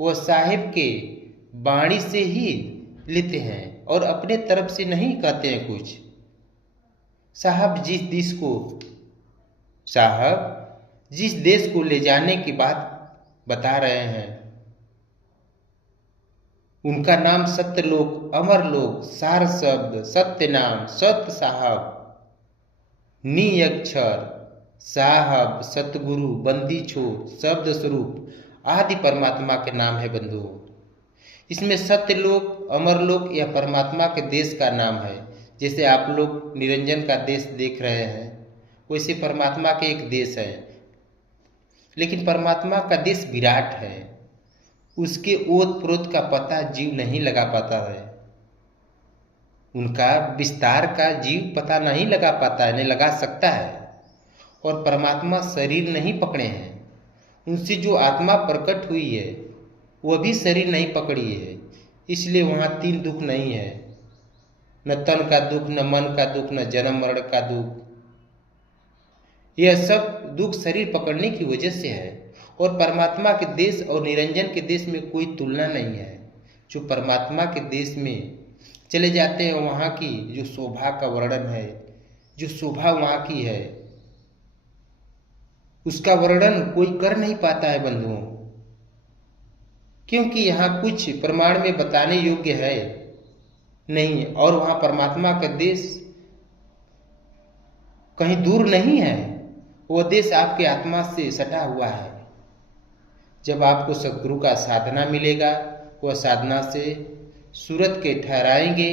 वह साहिब के वाणी से ही लेते हैं और अपने तरफ से नहीं कहते हैं कुछ। साहब जिस देश को ले जाने की बात बता रहे हैं उनका नाम सत्यलोक, अमरलोक, सार शब्द, सत्य नाम, सत्य साहब, नी अक्षर, साहब, सतगुरु, बंदी छोर, शब्द स्वरूप आदि परमात्मा के नाम है। बंधुओं, इसमें सत्यलोक, अमरलोक यह परमात्मा के देश का नाम है। जैसे आप लोग निरंजन का देश देख रहे हैं वैसे परमात्मा के एक देश है, लेकिन परमात्मा का देश विराट है। उसके ओत प्रोत का पता जीव नहीं लगा पाता है, उनका विस्तार का जीव पता नहीं लगा पाता है, नहीं लगा सकता है। और परमात्मा शरीर नहीं पकड़े हैं, उनसे जो आत्मा प्रकट हुई है वह भी शरीर नहीं पकड़ी है, इसलिए वहाँ तीन दुख नहीं है, न तन का दुख, न मन का दुख, न जन्म मरण का दुख। यह सब दुख शरीर पकड़ने की वजह से है। और परमात्मा के देश और निरंजन के देश में कोई तुलना नहीं है। जो परमात्मा के देश में चले जाते हैं वहाँ की जो शोभा का वर्णन है, जो शोभा वहाँ की है उसका वर्णन कोई कर नहीं पाता है बंधुओं, क्योंकि यहाँ कुछ प्रमाण में बताने योग्य है नहीं, और वहाँ परमात्मा का देश कहीं दूर नहीं है, वो देश आपके आत्मा से सटा हुआ है। जब आपको सद्गुरु का साधना मिलेगा, वह साधना से सूरत के ठहराएंगे।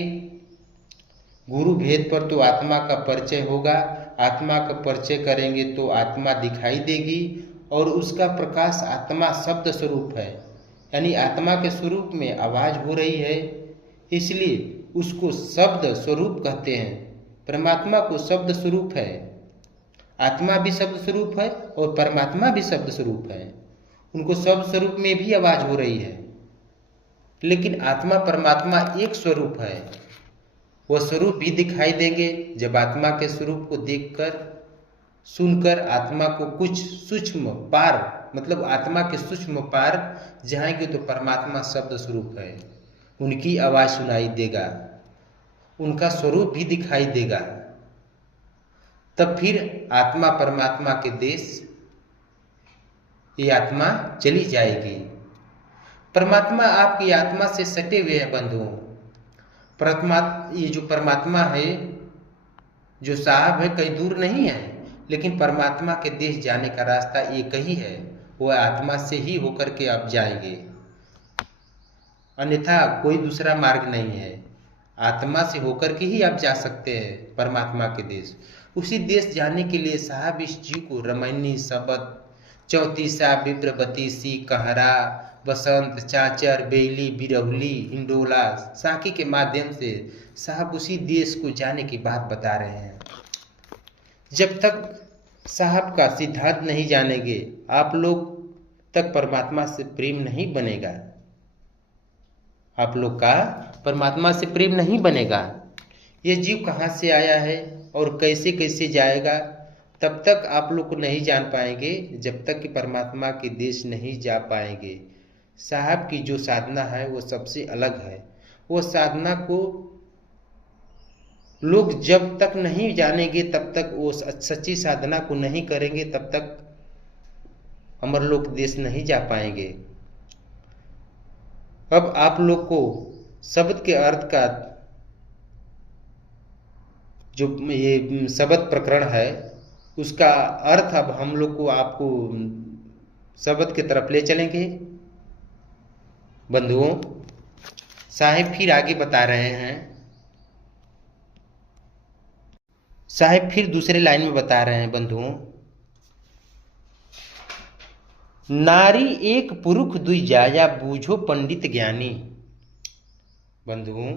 गुरु भेद पर तो आत्मा का परिचय होगा, आत्मा का परिचय करेंगे तो आत्मा दिखाई देगी, और उसका प्रकाश आत्मा शब्द स्वरूप है, यानी आत्मा के स्वरूप में आवाज हो रही है, इसलिए उसको शब्द स्वरूप कहते हैं। परमात्मा को शब्द स्वरूप है, आत्मा भी शब्द स्वरूप है और परमात्मा भी शब्द स्वरूप है। उनको शब्द स्वरूप में भी आवाज हो रही है, लेकिन आत्मा परमात्मा एक स्वरूप है। वह स्वरूप भी दिखाई देंगे जब आत्मा के स्वरूप को देखकर सुनकर आत्मा को कुछ सूक्ष्म पार, मतलब आत्मा के सूक्ष्म पार जाएंगे तो परमात्मा शब्द स्वरूप है, उनकी आवाज सुनाई देगा, उनका स्वरूप भी दिखाई देगा। तब फिर आत्मा परमात्मा के देश ये आत्मा चली जाएगी। परमात्मा आपकी आत्मा से सटे हुए हैं बंधुओं। ये जो परमात्मा है, जो साहब है, कहीं दूर नहीं है, लेकिन परमात्मा के देश जाने का रास्ता एक ही है, वह आत्मा से ही होकर के आप जाएंगे, अन्यथा कोई दूसरा मार्ग नहीं है। आत्मा से होकर के ही आप जा सकते हैं परमात्मा के देश। उसी देश जाने के लिए साहब इस जीव को रमैनी, सबद, चौतीसा, विप्रवती, सी, कहरा, बसंत, चाचर, बेली, बिरौली, हिंडोला, साकी के माध्यम से साहब उसी देश को जाने की बात बता रहे हैं। जब तक साहब का सिद्धांत नहीं जानेंगे आप लोग तक परमात्मा से प्रेम नहीं बनेगा, आप लोग का परमात्मा से प्रेम नहीं बनेगा। ये जीव कहाँ से आया है और कैसे कैसे जाएगा, तब तक आप लोग को नहीं जान पाएंगे जब तक कि परमात्मा के देश नहीं जा पाएंगे। साहब की जो साधना है वो सबसे अलग है। वो साधना को लोग जब तक नहीं जानेंगे, तब तक वो सच्ची साधना को नहीं करेंगे, तब तक अमरलोक देश नहीं जा पाएंगे। अब आप लोग को शब्द के अर्थ का जो ये शब्द प्रकरण है, उसका अर्थ अब हम लोग को आपको शब्द की तरफ ले चलेंगे बंधुओं। साहिब फिर आगे बता रहे हैं, साहिब फिर दूसरे लाइन में बता रहे हैं बंधुओं, नारी एक पुरुष दुई जाया, बूझो पंडित ज्ञानी। बंधुओं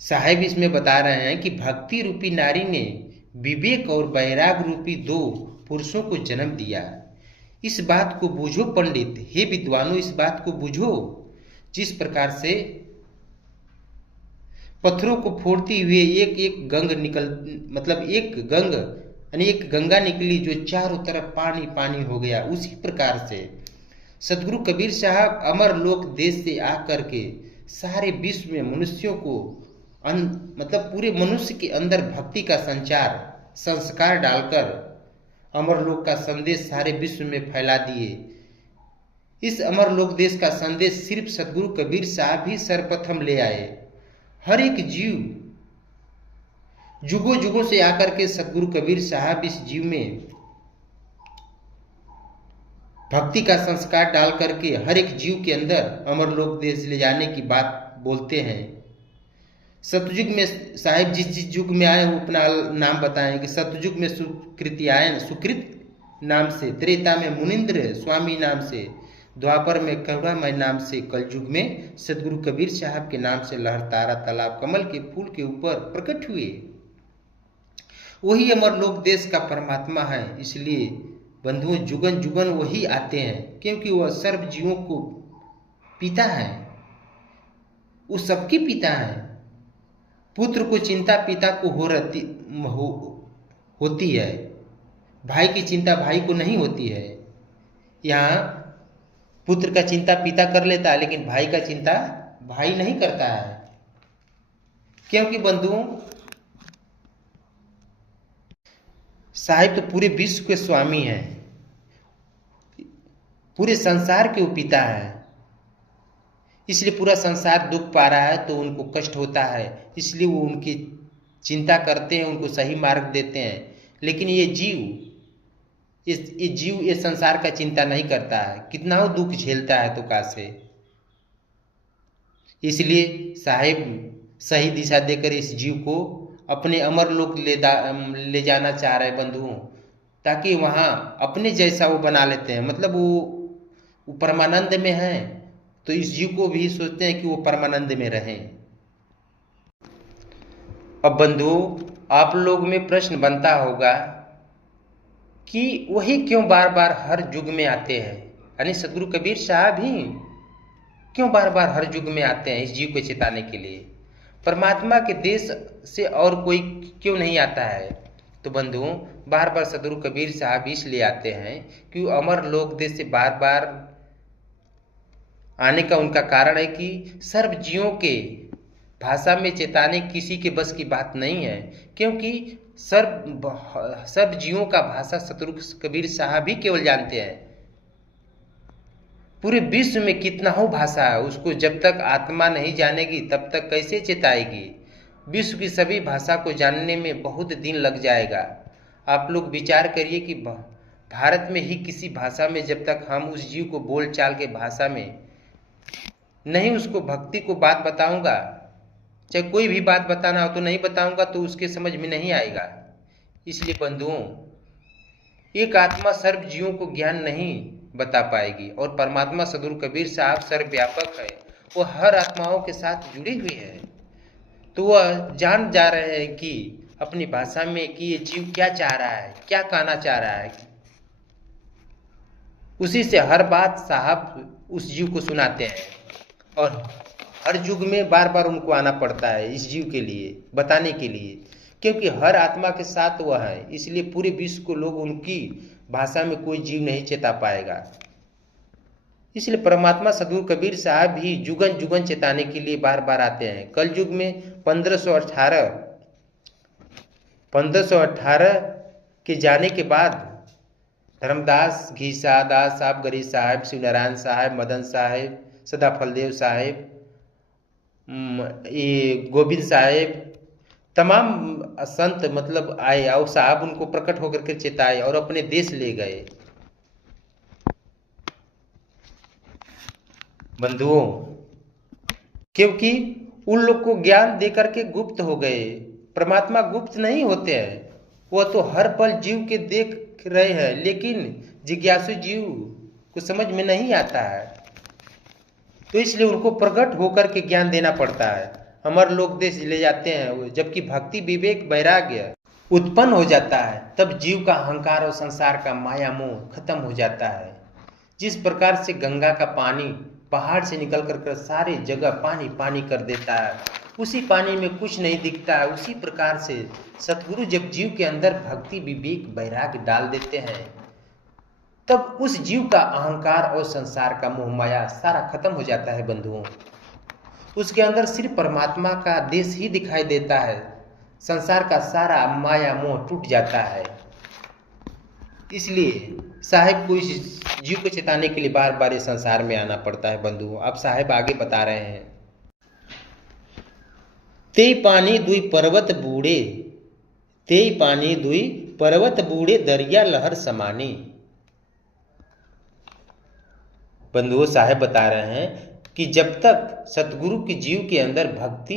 साहिब इसमें बता रहे हैं कि भक्ति रूपी नारी ने विवेक और वैराग रूपी दो पुरुषों को जन्म दिया। इस बात को बूझो पंडित, हे विद्वानों, इस बात को बूझो। जिस प्रकार से पत्थरों को फोड़ती हुए एक एक गंग एक गंग यानी एक गंगा निकली जो चारों तरफ पानी पानी हो गया, उसी प्रकार से सदगुरु कबीर साहब अमरलोक देश से आकर के सारे विश्व में मनुष्यों को पूरे मनुष्य के अंदर भक्ति का संस्कार डालकर अमरलोक का संदेश सारे विश्व में फैला दिए। इस अमरलोक देश का संदेश सिर्फ सदगुरु कबीर साहब ही सर्वप्रथम ले आए। हर एक जीव जुगों जुगों से आकर के सदगुरु कबीर साहब इस जीव में भक्ति का संस्कार डाल करके हर एक जीव के अंदर अमरलोक देश ले जाने की बात बोलते हैं। सतयुग में साहिब जिस युग में आए वो अपना नाम बताएं कि सतयुग में सुकृत्यायन सुकृत नाम से, त्रेता में मुनिंद्र स्वामी नाम से, द्वापर में करुणामय नाम से, कलयुग में सदगुरु कबीर साहब के नाम से लहरतारा तालाब कमल के फूल के ऊपर प्रकट हुए। वही अमरलोक देश का परमात्मा है। इसलिए बंधुओं जुगन जुगन वही आते हैं, क्योंकि वह सर्व जीवों को पिता है, वो सबके पिता है। पुत्र को चिंता पिता को होती है, भाई की चिंता भाई को नहीं होती है। यहाँ पुत्र का चिंता पिता कर लेता है, लेकिन भाई का चिंता भाई नहीं करता है। क्योंकि बंधुओं साहिब तो पूरे विश्व के स्वामी हैं, पूरे संसार के वो पिता हैं। इसलिए पूरा संसार दुख पा रहा है तो उनको कष्ट होता है, इसलिए वो उनकी चिंता करते हैं, उनको सही मार्ग देते हैं। लेकिन ये जीव ये संसार का चिंता नहीं करता है, कितना वो दुख झेलता है तो कैसे। इसलिए साहिब सही दिशा देकर इस जीव को अपने अमर लोक ले जाना चाह रहे बंधुओं, ताकि वहाँ अपने जैसा वो बना लेते हैं। मतलब वो परमानंद में हैं, तो इस जीव को भी सोचते हैं कि वो परमानंद में रहें। अब बंधुओं, आप लोग में प्रश्न बनता होगा कि वही क्यों बार बार हर युग में आते हैं, यानी सदगुरु कबीर साहब ही क्यों बार बार हर युग में आते हैं इस जीव को चेताने के लिए। परमात्मा के देश से और कोई क्यों नहीं आता है? तो बंधुओं, बार बार सदगुरु कबीर साहब इसलिए आते हैं कि अमर लोक देश से बार बार आने का उनका कारण है कि सर्व जीवों के भाषा में चेताने किसी के बस की बात नहीं है, क्योंकि सर्व जीवों का भाषा सदगुरु कबीर साहब ही केवल जानते हैं। पूरे विश्व में कितना हो भाषा है, उसको जब तक आत्मा नहीं जानेगी तब तक कैसे चेताएगी। विश्व की सभी भाषा को जानने में बहुत दिन लग जाएगा। आप लोग विचार करिए कि भारत में ही किसी भाषा में जब तक हम उस जीव को बोल चाल के भाषा में नहीं उसको भक्ति को बात बताऊंगा, चाहे कोई भी बात बताना हो तो नहीं बताऊंगा तो उसके समझ में नहीं आएगा। इसलिए बंधुओं, एक आत्मा सर्व जीवों को ज्ञान नहीं बता पाएगी, और परमात्मा सदगुरु कबीर साहब सर्वव्यापक है, वो हर आत्माओं के साथ जुड़ी हुई है। तो वह जान जा रहे हैं कि अपनी भाषा में कि ये जीव क्या चाह रहा है, क्या कहना चाह रहा है। उसी से हर बात साहब उस जीव को सुनाते हैं, और हर युग में बार बार उनको आना पड़ता है इस जीव के लिए बताने के लिए, क्योंकि हर आत्मा के साथ वह है। इसलिए पूरे विश्व को लोग उनकी भाषा में कोई जीव नहीं चेता पाएगा। इसलिए परमात्मा सदगुरु कबीर साहब भी जुगन जुगन चेताने के लिए बार बार आते हैं। कल युग में 1518 के जाने के बाद धर्मदास, घीसा दास साहब, गरी साहब, शिवनारायण साहब, मदन साहब, सदाफलदेव साहब, ये गोविंद साहब, तमाम संत मतलब आए और साहब उनको प्रकट होकर के चेताए और अपने देश ले गए। बंधुओं, क्योंकि उन लोग को ज्ञान देकर के गुप्त हो गए। परमात्मा गुप्त नहीं होते हैं, वह तो हर पल जीव के देख रहे हैं, लेकिन जिज्ञासु जीव को समझ में नहीं आता है, तो इसलिए उनको प्रकट होकर के ज्ञान देना पड़ता है। अमर लोक देश ले जाते हैं, जबकि भक्ति विवेक वैराग्य उत्पन्न हो जाता है, तब जीव का अहंकार और संसार का माया मोह खत्म हो जाता है। जिस प्रकार से गंगा का पानी पहाड़ से निकल कर सारे जगह पानी पानी कर देता है, उसी पानी में कुछ नहीं दिखता है, उसी प्रकार से सतगुरु जब जीव के अंदर भक्ति विवेक वैराग्य डाल देते हैं, तब उस जीव का अहंकार और संसार का मोह माया सारा खत्म हो जाता है। बंधुओं, उसके अंदर सिर्फ परमात्मा का देश ही दिखाई देता है, संसार का सारा माया मोह टूट जाता है। इसलिए साहिब को इस जीव को चेताने के लिए बार बार इस संसार में आना पड़ता है। बंधुओं, अब साहिब आगे बता रहे हैं, तेई पानी दुई पर्वत बूढ़े, तेई पानी दुई पर्वत बूढ़े, दरिया लहर समानी। बंधुओं, साहिब बता रहे हैं कि जब तक सतगुरु के जीव के अंदर भक्ति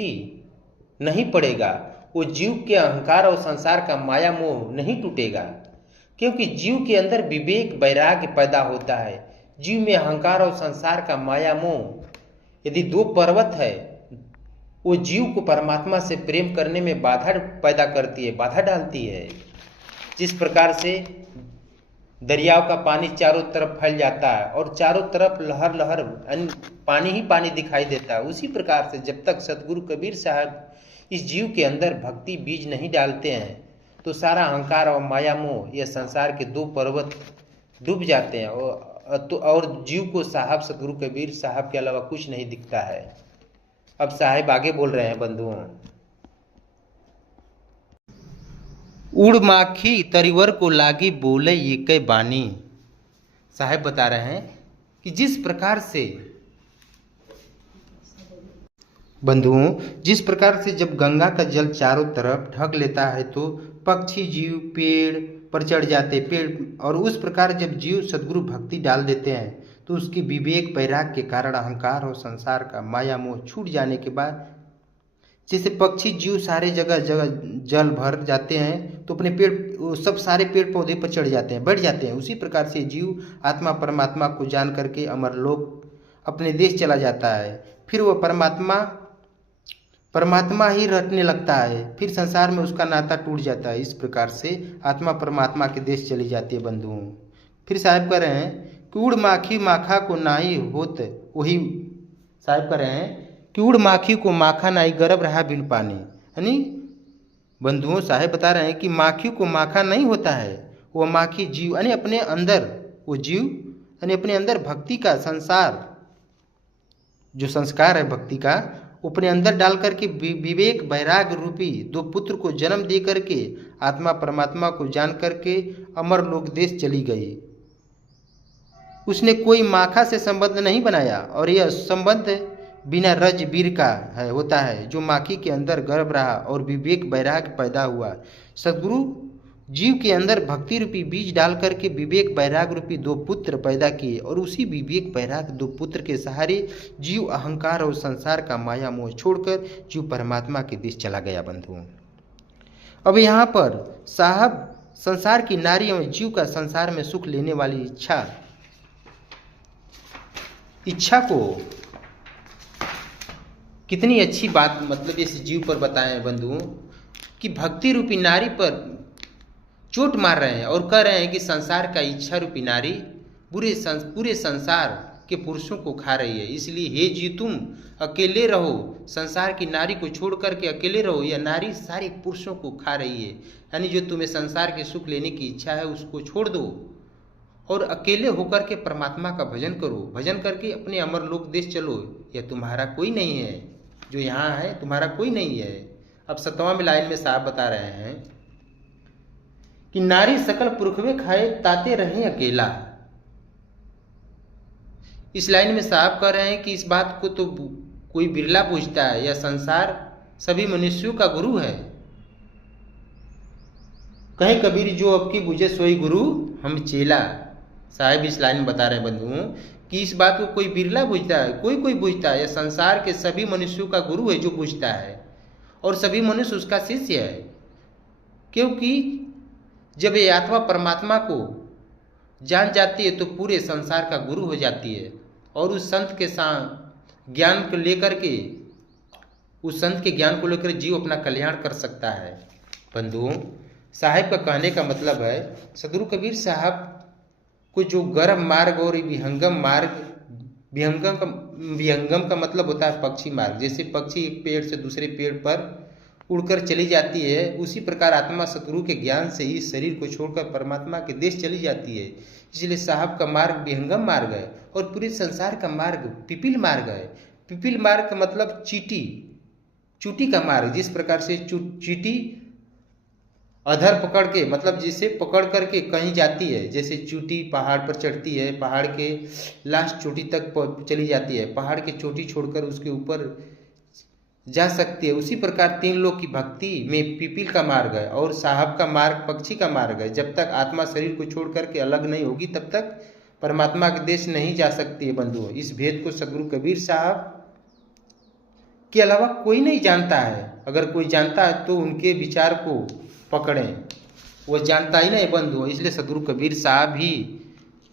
नहीं पड़ेगा, वो जीव के अहंकार और संसार का माया मोह नहीं टूटेगा, क्योंकि जीव के अंदर विवेक वैराग्य पैदा होता है। जीव में अहंकार और संसार का माया मोह यदि दो पर्वत है, वो जीव को परमात्मा से प्रेम करने में बाधा पैदा करती है, बाधा डालती है। जिस प्रकार से दरियाओं का पानी चारों तरफ फैल जाता है और चारों तरफ लहर लहर पानी ही पानी दिखाई देता है, उसी प्रकार से जब तक सतगुरु कबीर साहब इस जीव के अंदर भक्ति बीज नहीं डालते हैं, तो सारा अहंकार और माया मोह ये संसार के दो पर्वत डूब जाते हैं, और जीव को साहब सतगुरु कबीर साहब के अलावा कुछ नहीं दिखता है। अब साहिब आगे बोल रहे हैं, बंधुओं, उड़ माखी तरिवर को लागी बोले ये कै बानी। साहब बता रहे हैं कि जिस प्रकार से बंधुओं, जिस प्रकार से जब गंगा का जल चारों तरफ ढक लेता है तो पक्षी जीव पेड़ पर चढ़ जाते, पेड़, और उस प्रकार जब जीव सद्गुरु भक्ति डाल देते हैं तो उसके विवेक वैराग के कारण अहंकार और संसार का माया मोह छूट जाने के बाद, जैसे पक्षी जीव सारे जगह जगह जल भर जाते हैं तो अपने पेड़, सब सारे पेड़ पौधे पर चढ़ जाते हैं, बढ़ जाते हैं, उसी प्रकार से जीव आत्मा परमात्मा को जान करके अमरलोक अपने देश चला जाता है। फिर वह परमात्मा ही रटने लगता है, फिर संसार में उसका नाता टूट जाता है। इस प्रकार से आत्मा परमात्मा के देश चली जाती है बंधुओं। फिर साहब कह रहे हैं कि उड़ माखी माखा को नाई होत वही। साहब कह रहे हैं कि उड़ माखी को माखा नाई गरब रहा बिन पानी। यानी बंधुओं, साहब बता रहे हैं कि माखी को माखा नहीं होता है, वह माखी जीव यानी अपने अंदर, वो जीव यानी अपने अंदर भक्ति का संसार, जो संस्कार है भक्ति का, अपने अंदर डाल करके विवेक वैराग रूपी दो पुत्र को जन्म दे करके आत्मा परमात्मा को जान करके अमर लोक देश चली गई। उसने कोई माखा से संबंध नहीं बनाया, और यह संबंध बिना रज वीर का है होता है, जो माखी के अंदर गर्भ रहा और विवेक वैराग पैदा हुआ। सद्गुरु जीव के अंदर भक्ति रूपी बीज डाल करके विवेक वैराग रूपी दो पुत्र पैदा किए, और उसी विवेक वैराग दो पुत्र के सहारे जीव अहंकार और संसार का माया मोह छोड़कर जीव परमात्मा के देश चला गया बंधुओं। अब यहाँ पर साहब संसार की नारी और जीव का संसार में सुख लेने वाली इच्छा को कितनी अच्छी बात मतलब इस जीव पर बताए हैं बंधुओं, कि भक्ति रूपी नारी पर चोट मार रहे हैं और कह रहे हैं कि संसार का इच्छा रूपी नारी पूरे संसार के पुरुषों को खा रही है। इसलिए हे जी तुम अकेले रहो, संसार की नारी को छोड़ करके अकेले रहो, यह नारी सारे पुरुषों को खा रही है। यानी जो तुम्हें संसार के सुख लेने की इच्छा है उसको छोड़ दो और अकेले होकर के परमात्मा का भजन करो, भजन करके अपने अमरलोक देश चलो। यह तुम्हारा कोई नहीं है, जो यहाँ है तुम्हारा कोई नहीं है। अब 7वां लाइन में साहब बता रहे हैं कि नारी सकल पुरखवे खाए ताते रहे अकेला। इस लाइन में साहब कह रहे हैं कि इस बात को तो कोई बिरला पूछता है, यह संसार सभी मनुष्यों का गुरु है। कहे कबीर जो अब की बुझे सोई गुरु हम चेला। साहब इस लाइन में बता रहे हैं बंधुओं कि इस बात को कोई बिरला बुझता है, कोई बुझता है। यह संसार के सभी मनुष्यों का गुरु है जो बुझता है, और सभी मनुष्य उसका शिष्य है। क्योंकि जब ये आत्मा परमात्मा को जान जाती है तो पूरे संसार का गुरु हो जाती है, और उस संत के साथ ज्ञान को लेकर के जीव अपना कल्याण कर सकता है। बंधुओं, साहिब का कहने का मतलब है सदगुरु कबीर साहब को जो गर्म मार्ग और विहंगम मार्ग, विहंगम का मतलब होता है पक्षी मार्ग। जैसे पक्षी एक पेड़ से दूसरे पेड़ पर उड़कर चली जाती है, उसी प्रकार आत्मा सतगुरु के ज्ञान से ही शरीर को छोड़कर परमात्मा के देश चली जाती है। इसलिए साहब का मार्ग विहंगम मार्ग है और पूरे संसार का मार्ग पिपील मार्ग है। पिपील मार्ग का मतलब चीटी का मार्ग। जिस प्रकार से चीटी अधर पकड़ के मतलब जिसे पकड़ करके कहीं जाती है, जैसे चीटी पहाड़ पर चढ़ती है, पहाड़ के लास्ट चोटी तक चली जाती है, पहाड़ की चोटी छोड़कर उसके ऊपर जा सकती है। उसी प्रकार 3 लोग की भक्ति में पिपील का मार्ग है और साहब का मार्ग पक्षी का मार्ग है। जब तक आत्मा शरीर को छोड़ करके अलग नहीं होगी तब तक परमात्मा के देश नहीं जा सकती है बंधुओं। इस भेद को सदगुरु कबीर साहब के अलावा कोई नहीं जानता है। अगर कोई जानता है तो उनके विचार को पकड़ें, वो जानता ही नहीं बंधुओं। इसलिए सदगुरु कबीर साहब ही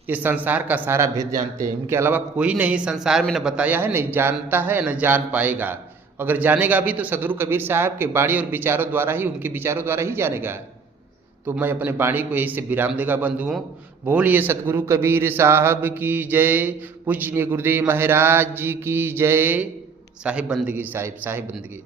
इस संसार का सारा भेद जानते हैं। उनके अलावा कोई नहीं संसार में न बताया है, नहीं जानता है, न जान पाएगा। अगर जानेगा भी तो सदगुरु कबीर साहब के वाणी और विचारों द्वारा ही, उनके विचारों द्वारा ही जानेगा। तो मैं अपने वाणी को यही से विराम देगा बंधुओं। बोलिए सतगुरु कबीर साहब की जय, पूजनीय गुरुदेव महाराज जी की जय। साहिब बंदगी, साहिब बंदगी।